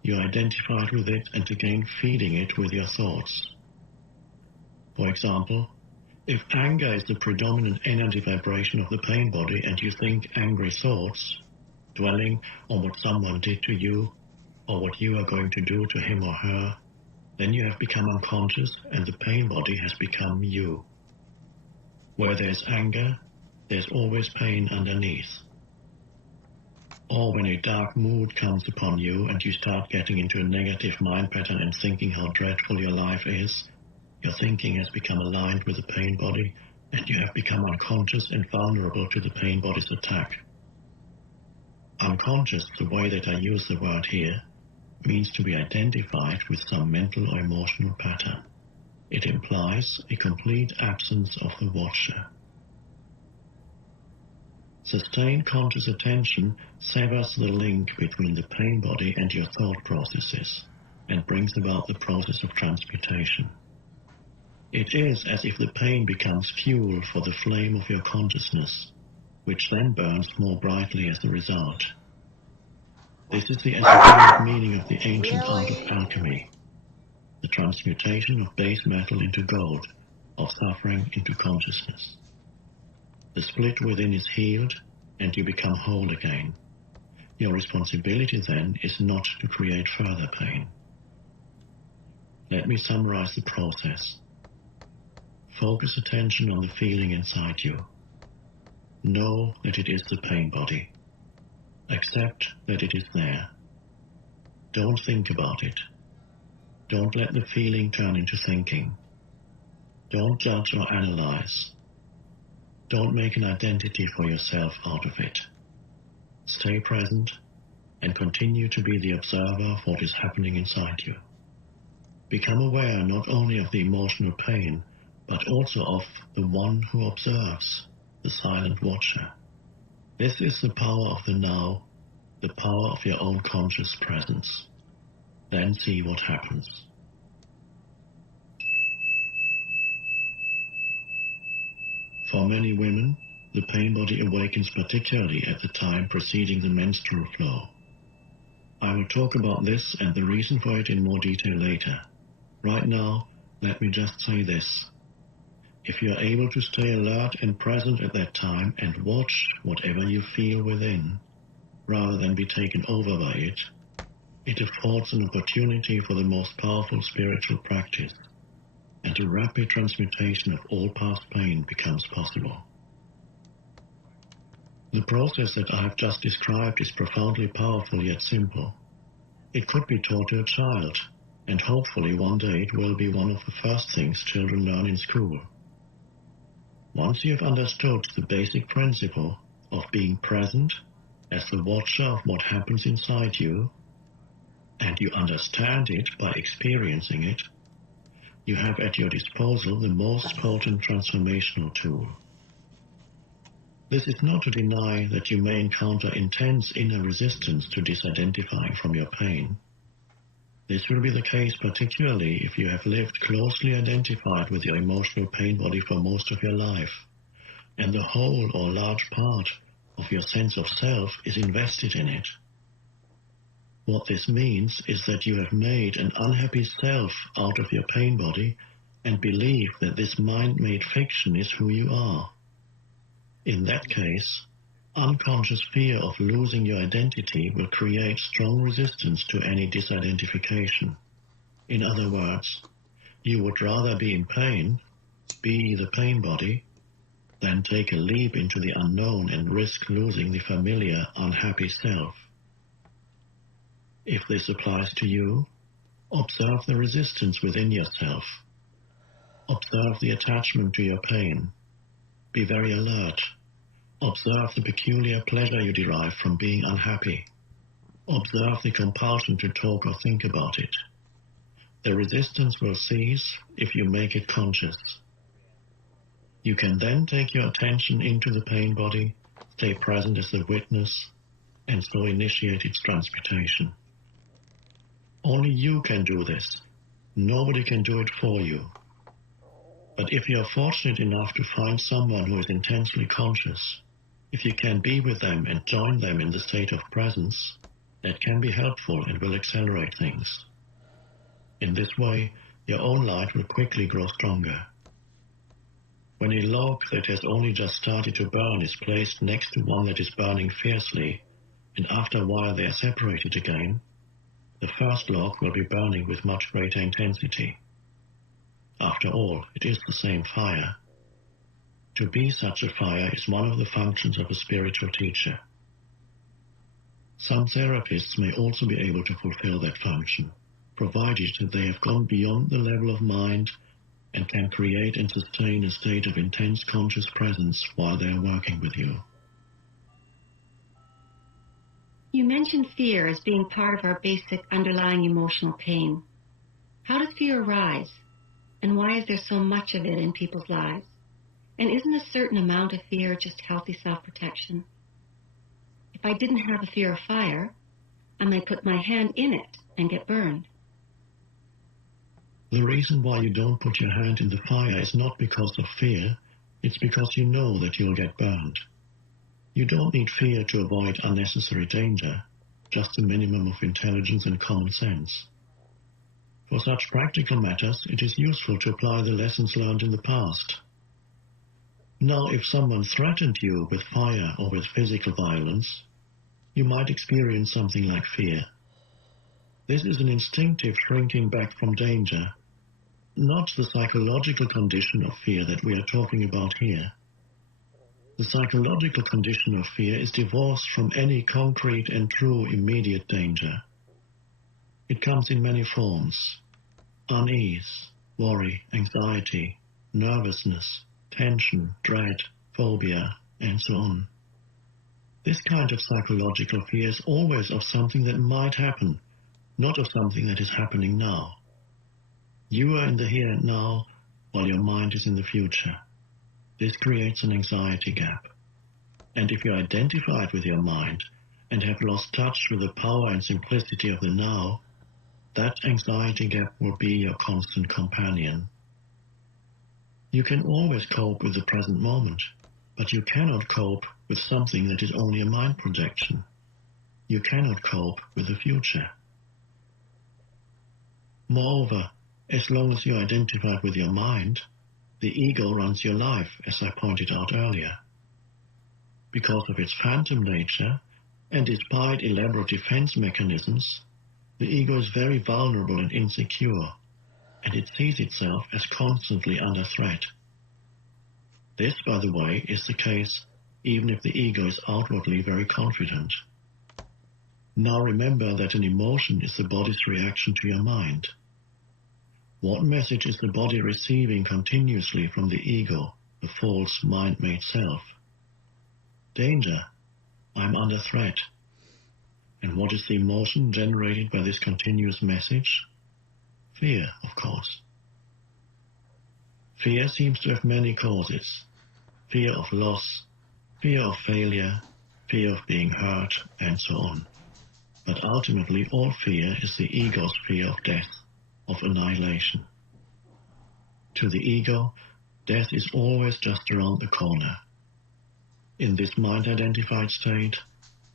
you identified with it and again feeding it with your thoughts. For example, if anger is the predominant energy vibration of the pain body and you think angry thoughts, dwelling on what someone did to you or what you are going to do to him or her, then you have become unconscious and the pain body has become you. Where there's anger, there's always pain underneath. Or when a dark mood comes upon you and you start getting into a negative mind pattern and thinking how dreadful your life is, your thinking has become aligned with the pain body and you have become unconscious and vulnerable to the pain body's attack. Unconscious, the way that I use the word here, means to be identified with some mental or emotional pattern. It implies a complete absence of the watcher. Sustained conscious attention severs the link between the pain body and your thought processes and brings about the process of transmutation. It is as if the pain becomes fuel for the flame of your consciousness, which then burns more brightly as a result. This is the esoteric meaning of the ancient art of alchemy, the transmutation of base metal into gold, of suffering into consciousness. The split within is healed, and you become whole again. Your responsibility then is not to create further pain. Let me summarize the process. Focus attention on the feeling inside you. Know that it is the pain body. Accept that it is there. Don't think about it. Don't let the feeling turn into thinking. Don't judge or analyze. Don't make an identity for yourself out of it. Stay present and continue to be the observer of what is happening inside you. Become aware not only of the emotional pain, but also of the one who observes, the silent watcher. This is the power of the now, the power of your own conscious presence. Then see what happens. For many women, the pain body awakens particularly at the time preceding the menstrual flow. I will talk about this and the reason for it in more detail later. Right now, let me just say this. If you are able to stay alert and present at that time and watch whatever you feel within, rather than be taken over by it, it affords an opportunity for the most powerful spiritual practice, and a rapid transmutation of all past pain becomes possible. The process that I have just described is profoundly powerful yet simple. It could be taught to a child, and hopefully one day it will be one of the first things children learn in school. Once you have understood the basic principle of being present as the watcher of what happens inside you, and you understand it by experiencing it, you have at your disposal the most potent transformational tool. This is not to deny that you may encounter intense inner resistance to disidentifying from your pain. This will be the case particularly if you have lived closely identified with your emotional pain body for most of your life, and the whole or large part of your sense of self is invested in it. What this means is that you have made an unhappy self out of your pain body and believe that this mind-made fiction is who you are. In that case, unconscious fear of losing your identity will create strong resistance to any disidentification. In other words, you would rather be in pain, be the pain body, than take a leap into the unknown and risk losing the familiar, unhappy self. If this applies to you, observe the resistance within yourself. Observe the attachment to your pain. Be very alert. Observe the peculiar pleasure you derive from being unhappy. Observe the compulsion to talk or think about it. The resistance will cease if you make it conscious. You can then take your attention into the pain body, stay present as a witness, and so initiate its transmutation. Only you can do this. Nobody can do it for you. But if you are fortunate enough to find someone who is intensely conscious, if you can be with them and join them in the state of presence, That can be helpful and will accelerate things. In this way, your own light will quickly grow stronger. When a log that has only just started to burn is placed next to one that is burning fiercely, and after a while they are separated again, the first log will be burning with much greater intensity. After all, it is the same fire. To be such a fire is one of the functions of a spiritual teacher. Some therapists may also be able to fulfill that function, provided that they have gone beyond the level of mind and can create and sustain a state of intense conscious presence while they are working with you. You mentioned fear as being part of our basic underlying emotional pain. How does fear arise? And why is there so much of it in people's lives? And isn't a certain amount of fear just healthy self-protection? If I didn't have a fear of fire, I might put my hand in it and get burned. The reason why you don't put your hand in the fire is not because of fear, it's because you know that you'll get burned. You don't need fear to avoid unnecessary danger, just a minimum of intelligence and common sense. For such practical matters, it is useful to apply the lessons learned in the past. Now, if someone threatened you with fire or with physical violence, you might experience something like fear. This is an instinctive shrinking back from danger, not the psychological condition of fear that we are talking about here. The psychological condition of fear is divorced from any concrete and true immediate danger. It comes in many forms: unease, worry, anxiety, nervousness, tension, dread, phobia, and so on. This kind of psychological fear is always of something that might happen, not of something that is happening now. You are in the here and now, while your mind is in the future. This creates an anxiety gap. And if you identify it with your mind and have lost touch with the power and simplicity of the now, that anxiety gap will be your constant companion. You can always cope with the present moment, but you cannot cope with something that is only a mind projection. You cannot cope with the future. Moreover, as long as you are identified with your mind, the ego runs your life, as I pointed out earlier. Because of its phantom nature, and despite elaborate defense mechanisms, the ego is very vulnerable and insecure, and it sees itself as constantly under threat. This, by the way, is the case even if the ego is outwardly very confident. Now remember that an emotion is the body's reaction to your mind. What message is the body receiving continuously from the ego, the false mind-made self? Danger. I'm under threat. And what is the emotion generated by this continuous message? Fear, of course. Fear seems to have many causes. Fear of loss, fear of failure, fear of being hurt, and so on. But ultimately, all fear is the ego's fear of death, of annihilation. To the ego, death is always just around the corner. In this mind-identified state,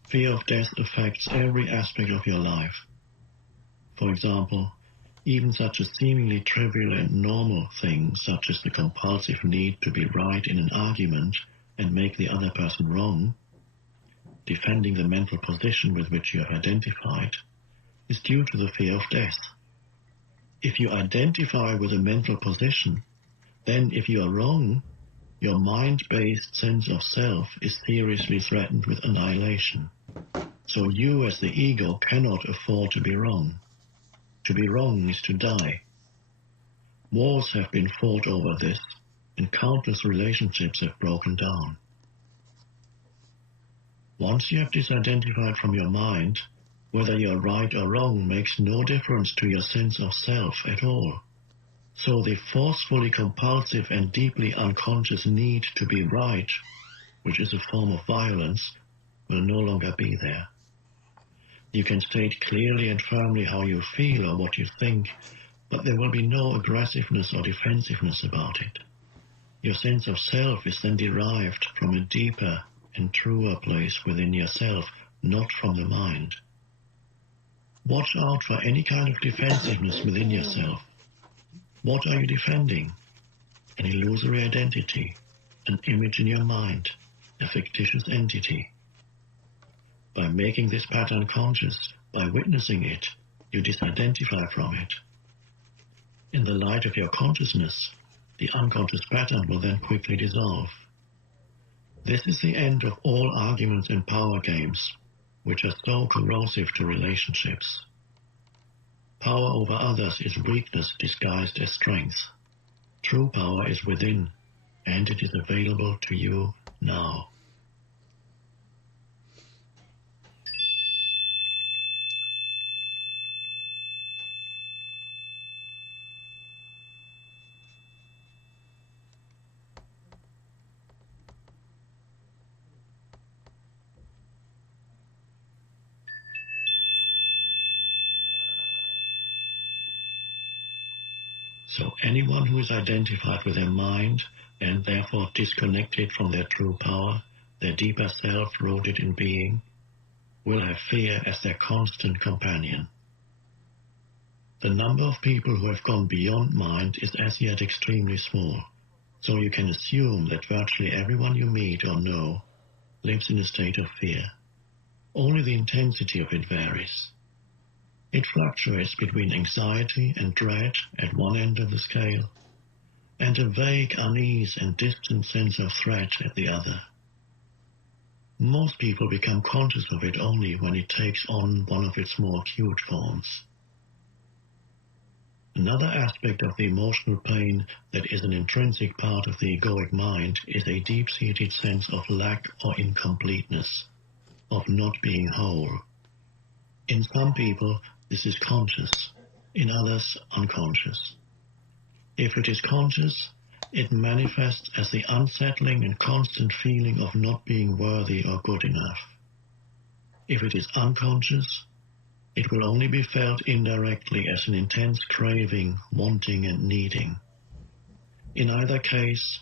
fear of death affects every aspect of your life. For example, even such a seemingly trivial and normal thing, such as the compulsive need to be right in an argument and make the other person wrong, defending the mental position with which you have identified, is due to the fear of death. If you identify with a mental position, then if you are wrong, your mind-based sense of self is seriously threatened with annihilation. So you as the ego cannot afford to be wrong. To be wrong is to die. Wars have been fought over this, and countless relationships have broken down. Once you have disidentified from your mind, whether you are right or wrong makes no difference to your sense of self at all. So the forcefully compulsive and deeply unconscious need to be right, which is a form of violence, will no longer be there. You can state clearly and firmly how you feel or what you think, but there will be no aggressiveness or defensiveness about it. Your sense of self is then derived from a deeper and truer place within yourself, not from the mind. Watch out for any kind of defensiveness within yourself. What are you defending? An illusory identity, an image in your mind, a fictitious entity. By making this pattern conscious, by witnessing it, you disidentify from it. In the light of your consciousness, the unconscious pattern will then quickly dissolve. This is the end of all arguments and power games, which are so corrosive to relationships. Power over others is weakness disguised as strength. True power is within, and it is available to you now. So anyone who is identified with their mind and therefore disconnected from their true power, their deeper self rooted in being, will have fear as their constant companion. The number of people who have gone beyond mind is as yet extremely small, so you can assume that virtually everyone you meet or know lives in a state of fear. Only the intensity of it varies. It fluctuates between anxiety and dread at one end of the scale, and a vague unease and distant sense of threat at the other. Most people become conscious of it only when it takes on one of its more acute forms. Another aspect of the emotional pain that is an intrinsic part of the egoic mind is a deep-seated sense of lack or incompleteness, of not being whole. In some people, this is conscious, in others unconscious. If it is conscious, it manifests as the unsettling and constant feeling of not being worthy or good enough. If it is unconscious, it will only be felt indirectly as an intense craving, wanting and needing. In either case,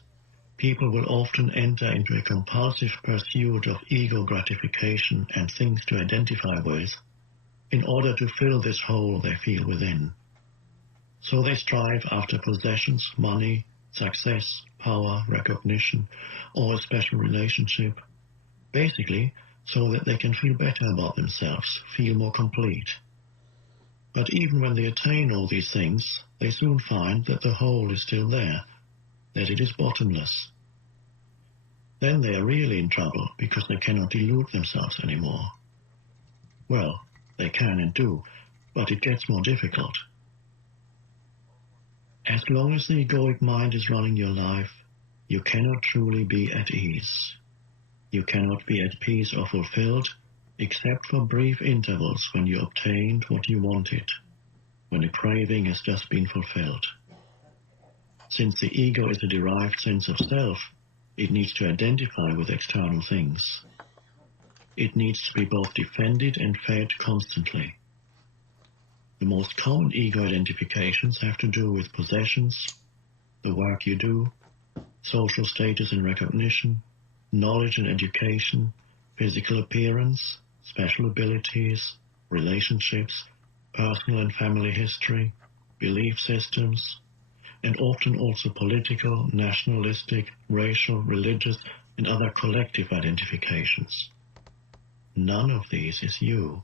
people will often enter into a compulsive pursuit of ego gratification and things to identify with, in order to fill this hole they feel within. So they strive after possessions, money, success, power, recognition, or a special relationship, basically so that they can feel better about themselves, feel more complete. But even when they attain all these things, they soon find that the hole is still there, that it is bottomless. Then they are really in trouble because they cannot delude themselves anymore. Well, they can and do, but it gets more difficult. As long as the egoic mind is running your life, you cannot truly be at ease. You cannot be at peace or fulfilled, except for brief intervals when you obtained what you wanted, when a craving has just been fulfilled. Since the ego is a derived sense of self, it needs to identify with external things. It needs to be both defended and fed constantly. The most common ego identifications have to do with possessions, the work you do, social status and recognition, knowledge and education, physical appearance, special abilities, relationships, personal and family history, belief systems, and often also political, nationalistic, racial, religious, and other collective identifications. None of these is you.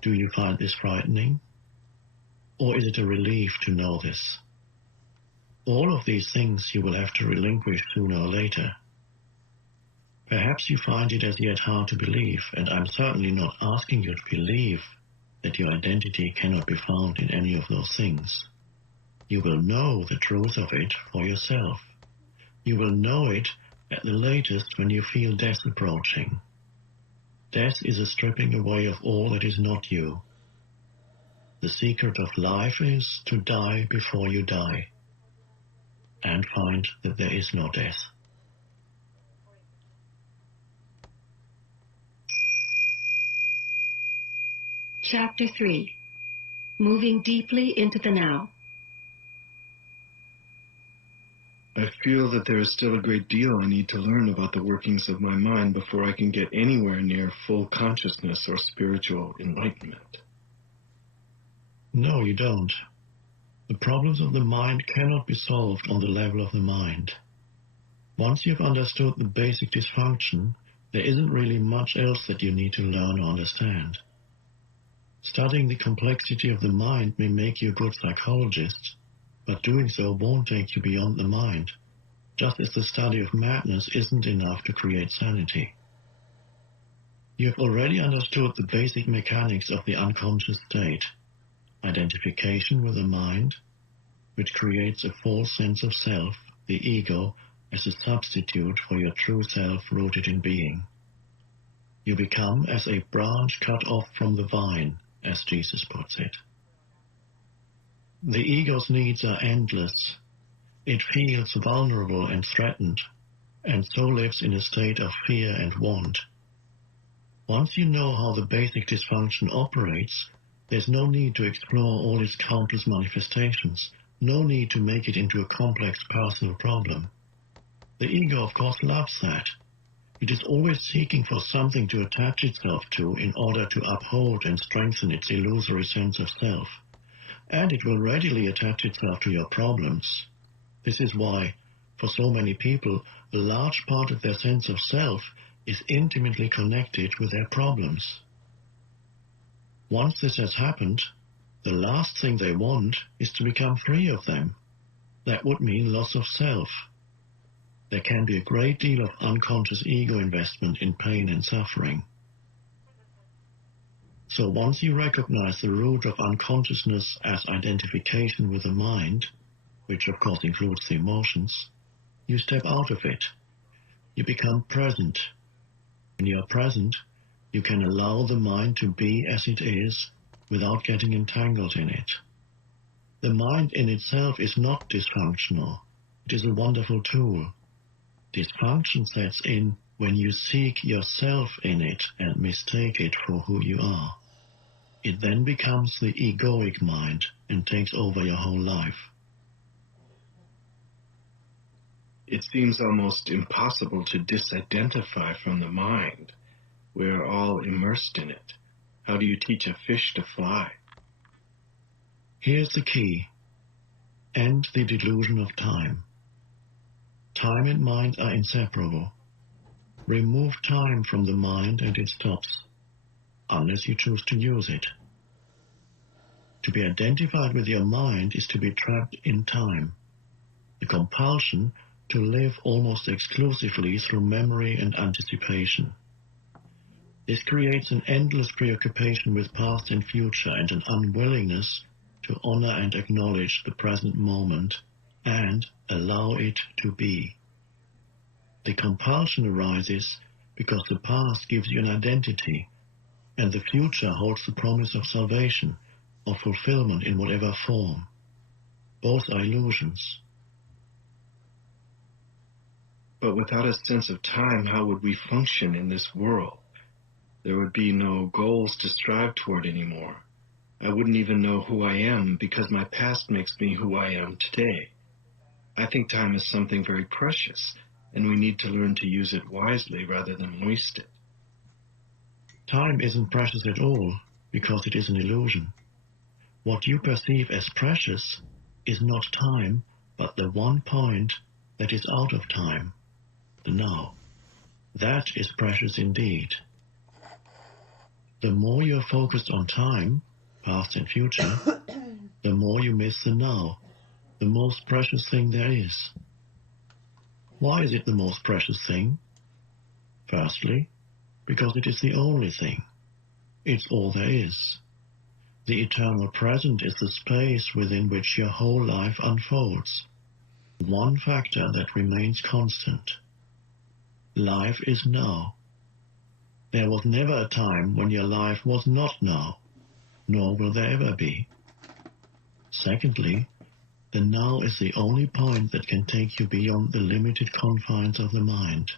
Do you find this frightening? Or is it a relief to know this? All of these things you will have to relinquish sooner or later. Perhaps you find it as yet hard to believe, and I'm certainly not asking you to believe that your identity cannot be found in any of those things. You will know the truth of it for yourself. You will know it at the latest when you feel death approaching. Death is a stripping away of all that is not you. The secret of life is to die before you die, and find that there is no death. Chapter 3. Moving deeply into the now. I feel that there is still a great deal I need to learn about the workings of my mind before I can get anywhere near full consciousness or spiritual enlightenment. No, you don't. The problems of the mind cannot be solved on the level of the mind. Once you've understood the basic dysfunction, there isn't really much else that you need to learn or understand. Studying the complexity of the mind may make you a good psychologist, but doing so won't take you beyond the mind, just as the study of madness isn't enough to create sanity. You have already understood the basic mechanics of the unconscious state, identification with the mind, which creates a false sense of self, the ego, as a substitute for your true self rooted in being. You become as a branch cut off from the vine, as Jesus puts it. The ego's needs are endless. It feels vulnerable and threatened, and so lives in a state of fear and want. Once you know how the basic dysfunction operates, there's no need to explore all its countless manifestations, no need to make it into a complex personal problem. The ego, of course, loves that. It is always seeking for something to attach itself to in order to uphold and strengthen its illusory sense of self. And it will readily attach itself to your problems. This is why, for so many people, a large part of their sense of self is intimately connected with their problems. Once this has happened, the last thing they want is to become free of them. That would mean loss of self. There can be a great deal of unconscious ego investment in pain and suffering. So once you recognize the root of unconsciousness as identification with the mind, which of course includes the emotions, you step out of it. You become present. When you are present, you can allow the mind to be as it is without getting entangled in it. The mind in itself is not dysfunctional. It is a wonderful tool. Dysfunction sets in when you seek yourself in it and mistake it for who you are. It then becomes the egoic mind and takes over your whole life. It seems almost impossible to disidentify from the mind. We are all immersed in it. How do you teach a fish to fly? Here's the key. End the delusion of time. Time and mind are inseparable. Remove time from the mind and it stops, unless you choose to use it. To be identified with your mind is to be trapped in time. The compulsion to live almost exclusively through memory and anticipation. This creates an endless preoccupation with past and future and an unwillingness to honor and acknowledge the present moment and allow it to be. The compulsion arises because the past gives you an identity, and the future holds the promise of salvation, of fulfillment in whatever form. Both are illusions. But without a sense of time, how would we function in this world? There would be no goals to strive toward anymore. I wouldn't even know who I am because my past makes me who I am today. I think time is something very precious, and we need to learn to use it wisely rather than waste it. Time isn't precious at all because it is an illusion. What you perceive as precious is not time, but the one point that is out of time, the now. That is precious indeed. The more you are focused on time, past and future, the more you miss the now, the most precious thing there is. Why is it the most precious thing? Firstly, because it is the only thing. It's all there is. The eternal present is the space within which your whole life unfolds. One factor that remains constant. Life is now. There was never a time when your life was not now, nor will there ever be. Secondly, the now is the only point that can take you beyond the limited confines of the mind.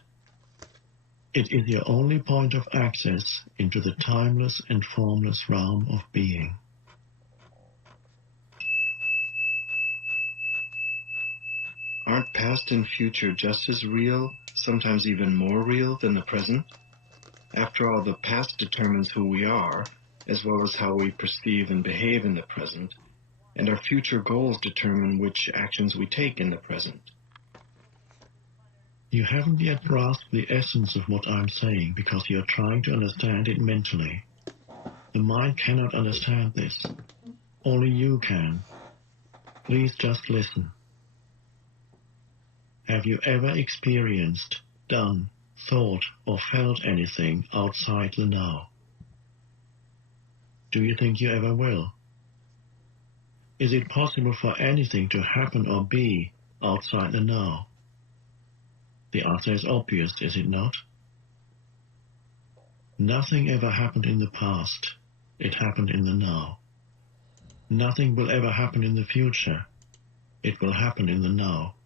It is your only point of access into the timeless and formless realm of being. Aren't past and future just as real, sometimes even more real than the present? After all, the past determines who we are, as well as how we perceive and behave in the present, and our future goals determine which actions we take in the present. You haven't yet grasped the essence of what I'm saying because you're trying to understand it mentally. The mind cannot understand this. Only you can. Please just listen. Have you ever experienced, done, thought, or felt anything outside the now? Do you think you ever will? Is it possible for anything to happen or be outside the now? The answer is obvious, is it not? Nothing ever happened in the past. It happened in the now. Nothing will ever happen in the future. It will happen in the now.